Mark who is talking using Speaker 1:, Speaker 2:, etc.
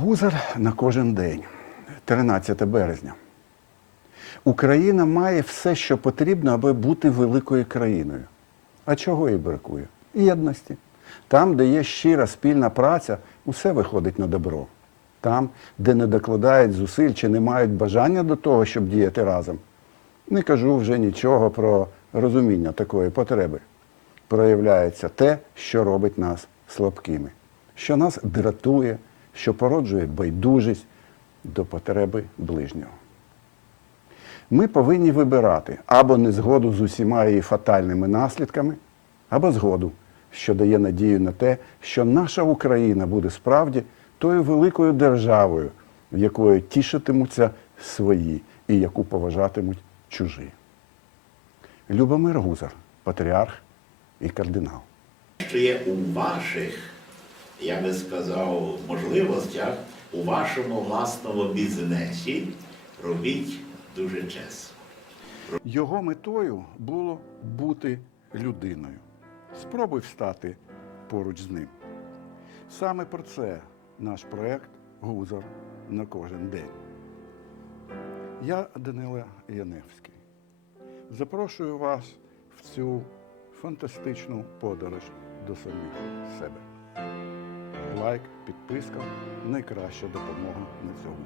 Speaker 1: Гузар на кожен день, 13 березня. Україна має все, що потрібно, аби бути великою країною. А чого їй бракує? Єдності. Там, де є щира спільна праця, усе виходить на добро. Там, де не докладають зусиль чи не мають бажання до того, щоб діяти разом. Не кажу вже нічого про розуміння такої потреби. Проявляється те, що робить нас слабкими, що нас дратує, що породжує байдужість до потреби ближнього. Ми повинні вибирати або незгоду з усіма її фатальними наслідками, або згоду, що дає надію на те, що наша Україна буде справді тою великою державою, в якою тішитимуться свої і яку поважатимуть чужі. Любомир Гузар, патріарх і кардинал.
Speaker 2: що є у ваших, я би сказав, можливостях, у вашому власному бізнесі, робіть дуже чесно.
Speaker 1: Його метою було бути людиною. Спробуй встати поруч з ним. Саме про це наш проект Гузар на кожен день. Я Данила Яневський. Запрошую вас в цю фантастичну подорож до самих себе. Лайк, підписка найкраща допомога на цьому.